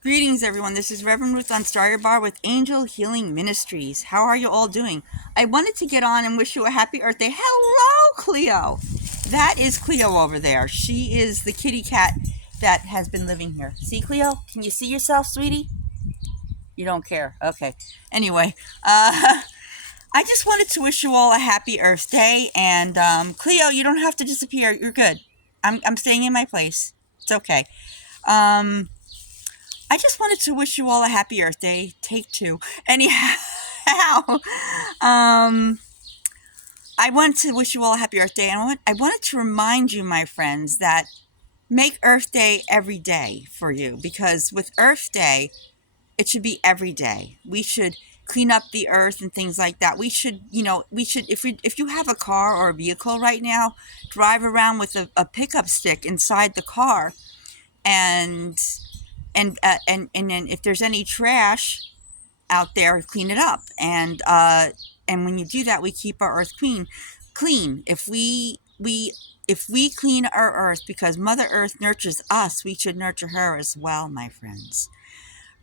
Greetings, everyone. This is Reverend Ruth on Star Your Bar with Angel Healing Ministries. How are you all doing? I wanted to get on and wish you a happy Earth Day. Hello, Cleo. That is Cleo over there. She is the kitty cat that has been living here. See, Cleo? Can you see yourself, sweetie? You don't care. Okay. Anyway, I just wanted to wish you all a happy Earth Day. And Cleo, you don't have to disappear. You're good. I'm staying in my place. It's okay. Um, I just wanted to wish you all a happy Earth Day. Take two. Anyhow, um, I want to wish you all a happy Earth Day. And I wanted to remind you, my friends, that make Earth Day every day for you, because with Earth Day, it should be every day. We should clean up the earth and things like that. We should, if you have a car or a vehicle right now, drive around with a pickup stick inside the car, and and then if there's any trash out there, clean it up. And when you do that, we keep our earth clean. If we clean our earth, because Mother Earth nurtures us, we should nurture her as well, my friends.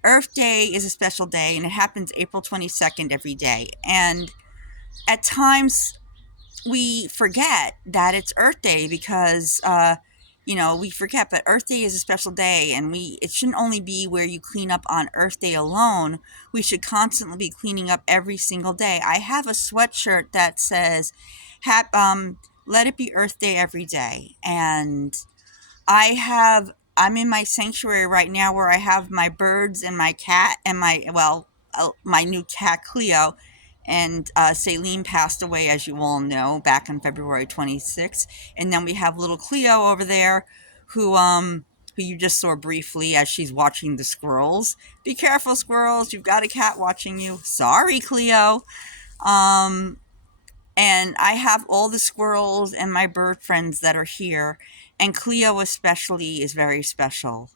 Earth Day is a special day, and it happens April 22nd every day. And at times we forget that it's Earth Day because we forget, but Earth Day is a special day, and it shouldn't only be where you clean up on Earth Day alone. We should constantly be cleaning up every single day. I have a sweatshirt that says let it be Earth Day every day. And I'm in my sanctuary right now, where I have my birds and my cat and my new cat Cleo. And Celine passed away, as you all know, back on February 26th. And then we have little Cleo over there, who you just saw briefly as she's watching the squirrels. Be careful, squirrels! You've got a cat watching you. Sorry, Cleo. Um, and I have all the squirrels and my bird friends that are here, and Cleo especially is very special.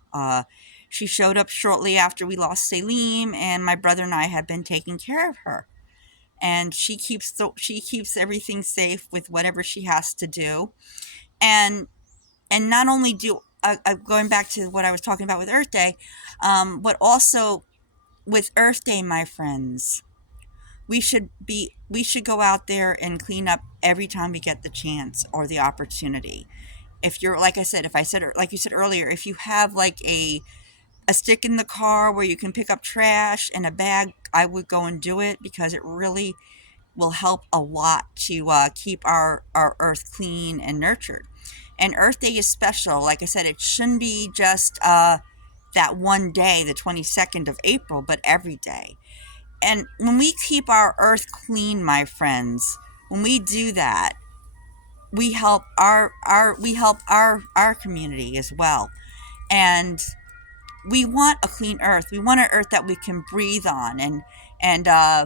She showed up shortly after we lost Salim, and my brother and I have been taking care of her. And she keeps everything safe with whatever she has to do. And not only going back to what I was talking about with Earth Day, but also with Earth Day, my friends, we should go out there and clean up every time we get the chance or the opportunity. If you're, like I said, if I said like you said earlier, if you have like a stick in the car where you can pick up trash and a bag, I would go and do it, because it really will help a lot to keep our earth clean and nurtured. And Earth Day is special. Like I said, it shouldn't be just that one day, the 22nd of April, but every day. And when we keep our earth clean, my friends, when we do that, we help our community as well. And we want a clean earth. We want an earth that we can breathe on and uh,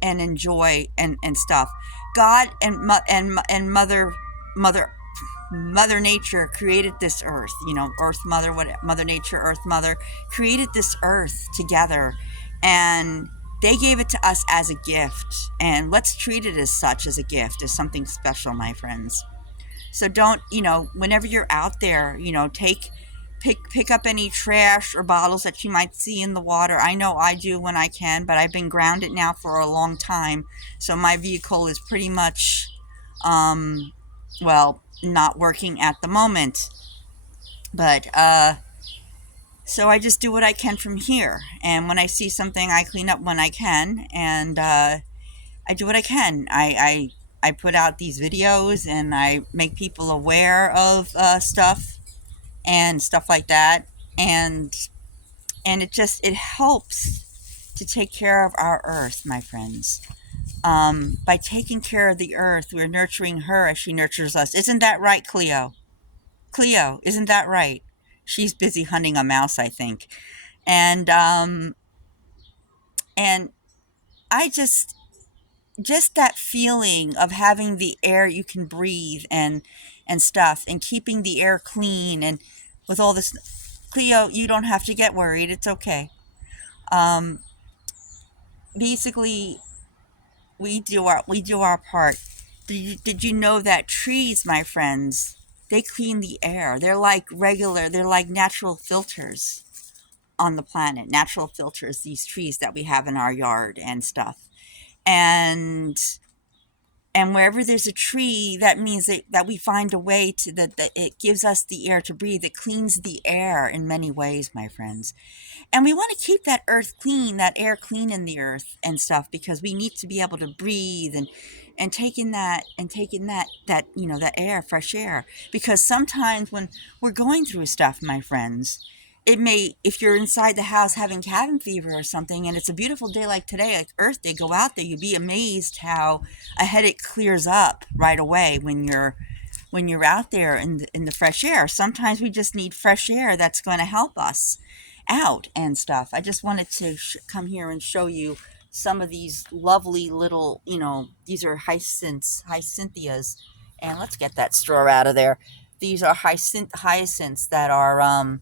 and enjoy and stuff. God and Mother Nature created this earth. Earth Mother, Mother Nature, Earth Mother created this earth together, and they gave it to us as a gift. And let's treat it as such, as a gift, as something special, my friends. So don't, whenever you're out there, pick up any trash or bottles that you might see in the water. I know I do when I can, but I've been grounded now for a long time, so my vehicle is pretty much, um, not working at the moment. But so I just do what I can from here, and when I see something, I clean up when I can, and I do what I can. I put out these videos, and I make people aware of stuff and stuff like that, and it helps to take care of our earth, my friends. By taking care of the earth, we're nurturing her as she nurtures us. Isn't that right, Cleo? Cleo, isn't that right? She's busy hunting a mouse, I think. And um and I just that feeling of having the air you can breathe, and stuff, and keeping the air clean, and with all this, Cleo, you don't have to get worried. It's okay. Um, Basically, we do our part. Did you know that trees, my friends, they clean the air? They're like natural filters. on the planet. Natural filters, these trees that we have in our yard and stuff. And wherever there's a tree, that means that we find a way to that it gives us the air to breathe. It cleans the air in many ways, my friends. And we want to keep that earth clean, that air clean in the earth and stuff, because we need to be able to breathe and take in that that air, fresh air. Because sometimes when we're going through stuff, my friends, it may, if you're inside the house having cabin fever or something, and it's a beautiful day like today, like Earth Day, go out there, you'd be amazed how a headache clears up right away when you're out there in the fresh air. Sometimes we just need fresh air that's going to help us out and stuff. I just wanted to come here and show you some of these lovely little, these are hyacinths, and let's get that straw out of there. These are hyacinths that are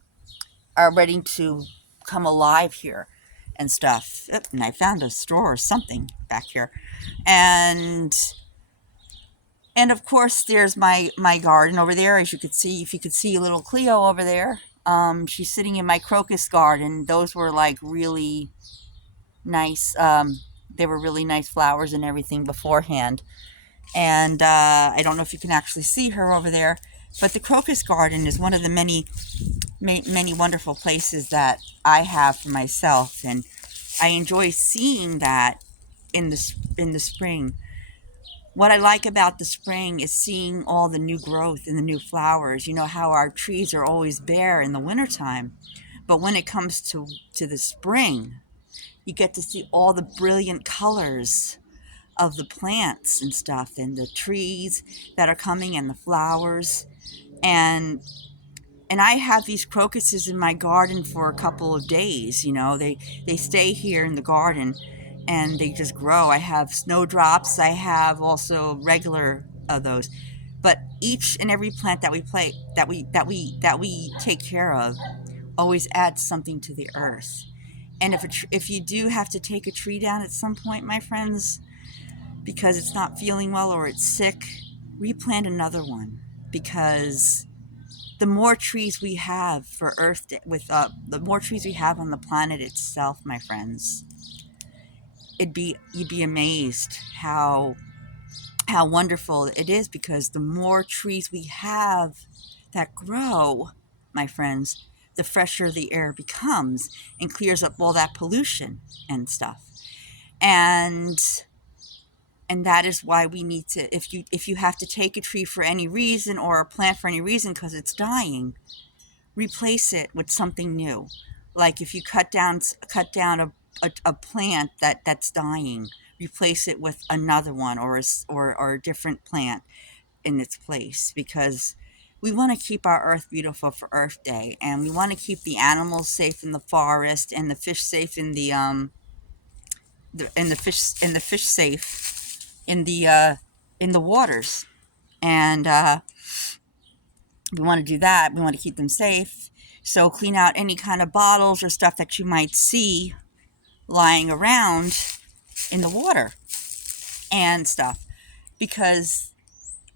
ready to come alive here and stuff. Oop, and I found a straw or something back here, and of course there's my garden over there. As you could see, if you could see little Cleo over there, she's sitting in my crocus garden. Those were like really nice. They were really nice flowers and everything beforehand. And I don't know if you can actually see her over there, but the crocus garden is one of the many wonderful places that I have for myself, and I enjoy seeing that in the spring. What I like about the spring is seeing all the new growth and the new flowers. You know how our trees are always bare in the wintertime, but when it comes to the spring, you get to see all the brilliant colors of the plants and stuff, and the trees that are coming, and the flowers. And I have these crocuses in my garden for a couple of days. They stay here in the garden, and they just grow. I have snowdrops. I have also regular of those. But each and every plant that we play that we take care of always adds something to the earth. And if you do have to take a tree down at some point, my friends, because it's not feeling well or it's sick, replant another one, because the more trees we have for Earth the more trees we have on the planet itself, my friends, you'd be amazed how wonderful it is, because the more trees we have that grow, my friends, the fresher the air becomes and clears up all that pollution and stuff. And that is why we need to, if you have to take a tree for any reason, or a plant for any reason because it's dying, replace it with something new. Like if you cut down a plant that's dying, replace it with another one, or a different plant in its place, because we want to keep our earth beautiful for Earth Day, and we want to keep the animals safe in the forest, and the fish safe in the fish safe in the waters. And we want to do that. We want to keep them safe. So clean out any kind of bottles or stuff that you might see lying around in the water and stuff. Because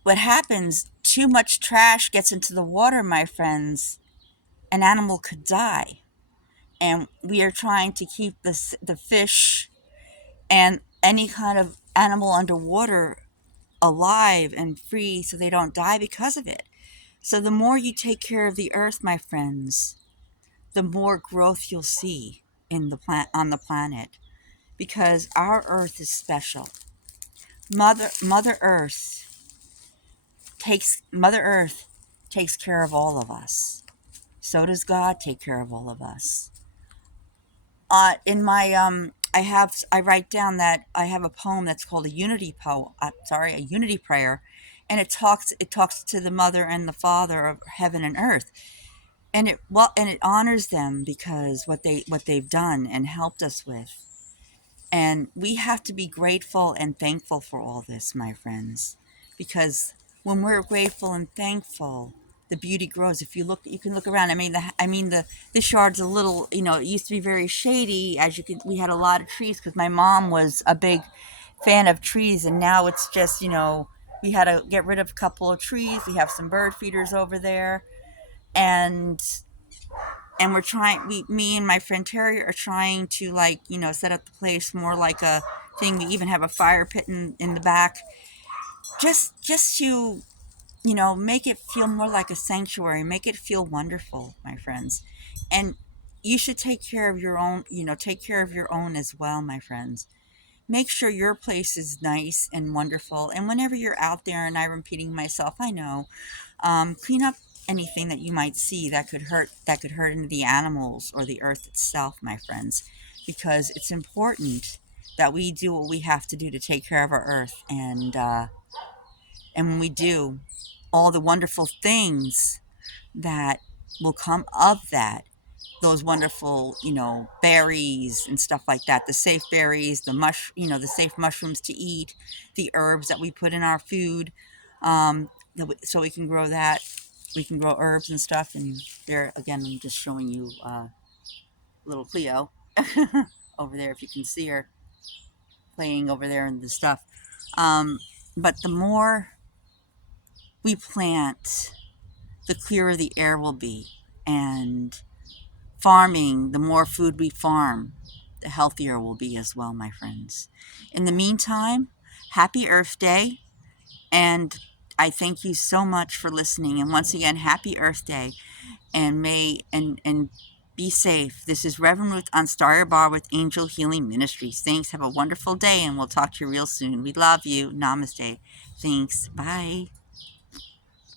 what happens, too much trash gets into the water, my friends, an animal could die. And we are trying to keep the fish and any kind of animal underwater alive and free, so they don't die because of it. So the more you take care of the earth, my friends, the more growth you'll see on the planet, because our earth is special. Mother Earth takes care of all of us. So does God take care of all of us. In my I write down that I have a poem that's called a unity prayer, and it talks to the mother and the father of heaven and earth. And it honors them, because what they've done and helped us with. And we have to be grateful and thankful for all this, my friends, because when we're grateful and thankful, the beauty grows. If you look, you can look around. This yard's a little, it used to be very shady. We had a lot of trees because my mom was a big fan of trees, and now it's just, we had to get rid of a couple of trees. We have some bird feeders over there, and and me and my friend Terry are trying to, like, set up the place more like a thing. We even have a fire pit in the back, just to, make it feel more like a sanctuary, make it feel wonderful, my friends. And you should take care of your own, take care of your own as well, my friends. Make sure your place is nice and wonderful. And whenever you're out there, and I'm repeating myself, I know, clean up anything that you might see that could hurt into the animals or the earth itself, my friends, because it's important that we do what we have to do to take care of our earth. And when we do, all the wonderful things that will come of that, those wonderful, berries and stuff like that, the safe berries, the safe mushrooms to eat, the herbs that we put in our food, so we can grow that. We can grow herbs and stuff. And there, again, I'm just showing you little Cleo over there, if you can see her playing over there in the stuff. But the more we plant, the clearer the air will be. And farming, the more food we farm, the healthier we'll be as well, my friends. In the meantime, happy Earth Day. And I thank you so much for listening. And once again, happy Earth Day. And be safe. This is Reverend Ruth on Star Your Bar with Angel Healing Ministries. Thanks. Have a wonderful day, and we'll talk to you real soon. We love you. Namaste. Thanks. Bye.